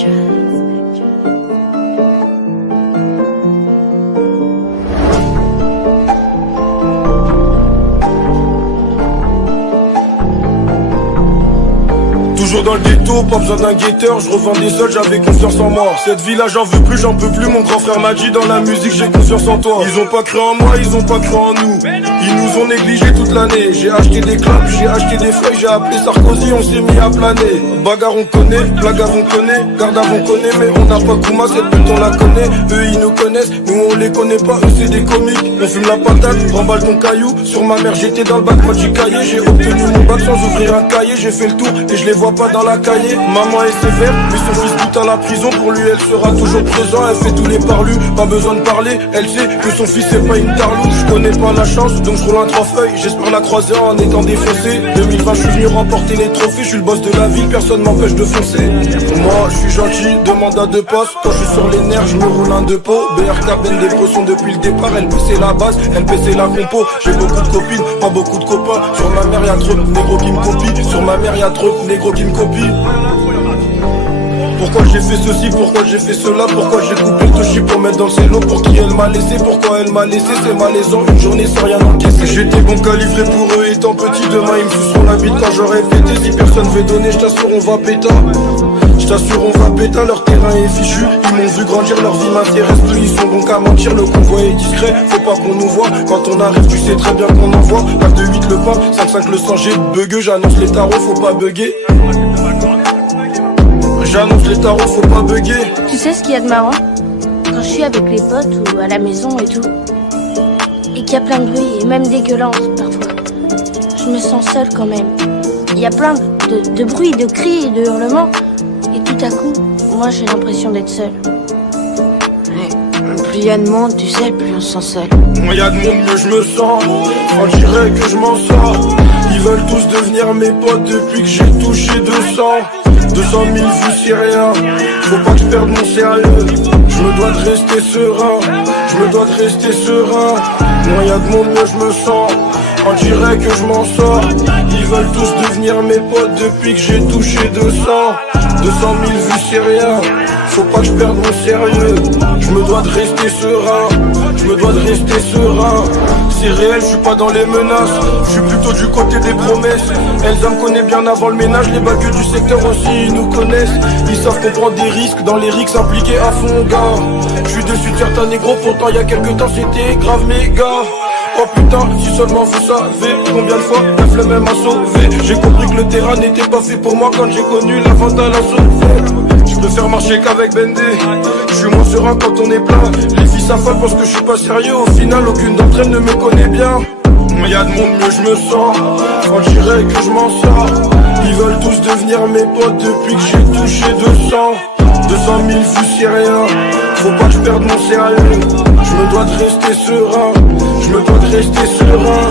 Toujours dans le ghetto, pas besoin d'un guetteur, je revendais seul, j'avais confiance en moi. Cette vie là j'en veux plus, j'en peux plus, mon grand frère m'a dit dans la musique j'ai confiance en toi. Ils ont pas cru en moi, ils ont pas cru en nous. Ils nous ont négligés toute l'année. J'ai acheté des clubs, j'ai acheté des feuilles, j'ai appelé Sarkozy, on s'est mis à planer. Bagarre on connaît, blagueur on connaît, garde on connaît, mais on n'a pas Kouma, cette pute on la connaît. Eux ils nous connaissent, nous on les connaît pas, eux c'est des comiques. On fume la patate, remballe ton caillou. Sur ma mère j'étais dans le bac, moi j'ai cahier. J'ai obtenu mon bac sans ouvrir un cahier. J'ai fait le tour et je les vois pas dans la cahier. Maman est sévère, mais son fils goûte à la prison. Pour lui elle sera toujours présent, elle fait tous les parlus. Pas besoin de parler, elle sait que son fils c'est pas une tarlou. Je connais pas la chance, donc je roule un 3 feuilles. J'espère la croiser en étant défoncé. 2020 je suis venu remporter les trophées. Je suis le boss de la ville, personne m'empêche de foncer. Moi je suis gentil, demande à deux postes. Quand je suis sur les nerfs, je me roule un deux pots. BRK Ben des potions depuis le départ. Elle baissait la base, elle baissait la compo. J'ai beaucoup de copines, pas beaucoup de copains. Sur ma mère y'a trop de négros qui me copient. Sur ma mère y'a trop de négros qui me copient. Pourquoi j'ai fait ceci, pourquoi j'ai fait cela, pourquoi j'ai coupé le touchy pour mettre dans le cello. Pour qui elle m'a laissé, pourquoi elle m'a laissé, c'est malaisant, une journée sans rien encaisser. J'étais bon calibré pour eux étant petit, demain ils me suceront la bite quand j'aurai pété. Si personne veut donner, je t'assure on va péter. Je t'assure on va péter, leur terrain est fichu. Ils m'ont vu grandir, leur vie m'intéresse plus. Ils sont donc à mentir, le convoi est discret. Faut pas qu'on nous voit, quand on arrive tu sais très bien qu'on envoie. Pack de 8 le pain, 5-5 le sang, j'ai bugueux. J'annonce les tarots, faut pas bugger. J'annonce les tarots, faut pas bugger. Tu sais ce qu'il y a de marrant? Quand je suis avec les potes ou à la maison et tout, et qu'il y a plein de bruit et même des gueulances parfois, je me sens seule quand même. Il y a plein de bruit, de cris et de hurlements, et tout à coup, moi j'ai l'impression d'être seule. Plus il y a de monde, tu sais, plus on se sent seul. Moins y a de monde, mieux je me sens. On dirait que je m'en sors. Ils veulent tous devenir mes potes depuis que j'ai touché 200 000 vues c'est rien. Faut pas que je perde mon sérieux. Je me dois de rester serein. Je me dois de rester serein. Moins y a de monde, mieux je me sens. On dirait que je m'en sors. Ils veulent tous devenir mes potes depuis que j'ai touché 200 000 vues c'est rien. Faut pas que je perde mon sérieux. Je me dois de rester serein. Je me dois de rester serein. C'est réel, je suis pas dans les menaces. Je suis plutôt du côté des promesses. Elsa me connaît bien avant le ménage. Les bagueux du secteur aussi, ils nous connaissent. Ils savent qu'on prend des risques. Dans les risques impliqués à fond, gars. Je suis dessus de certains négros. Pourtant y a quelques temps c'était grave méga. Oh putain, si seulement vous savez combien de fois la flemme m'a sauvé. J'ai compris que le terrain n'était pas fait pour moi quand j'ai connu la vente à la sauve. Je préfère marcher qu'avec Bendé. Je suis moins serein quand on est plein. Les filles s'affalent parce que je suis pas sérieux. Au final aucune d'entre elles ne me connaît bien. Y a de monde, mieux je me sens. On dirait que je m'en sors. Ils veulent tous devenir mes potes depuis que j'ai touché 200 000 vues c'est rien. Faut pas que je perde mon sérieux. Je me dois de rester serein. Je me dois de rester serein.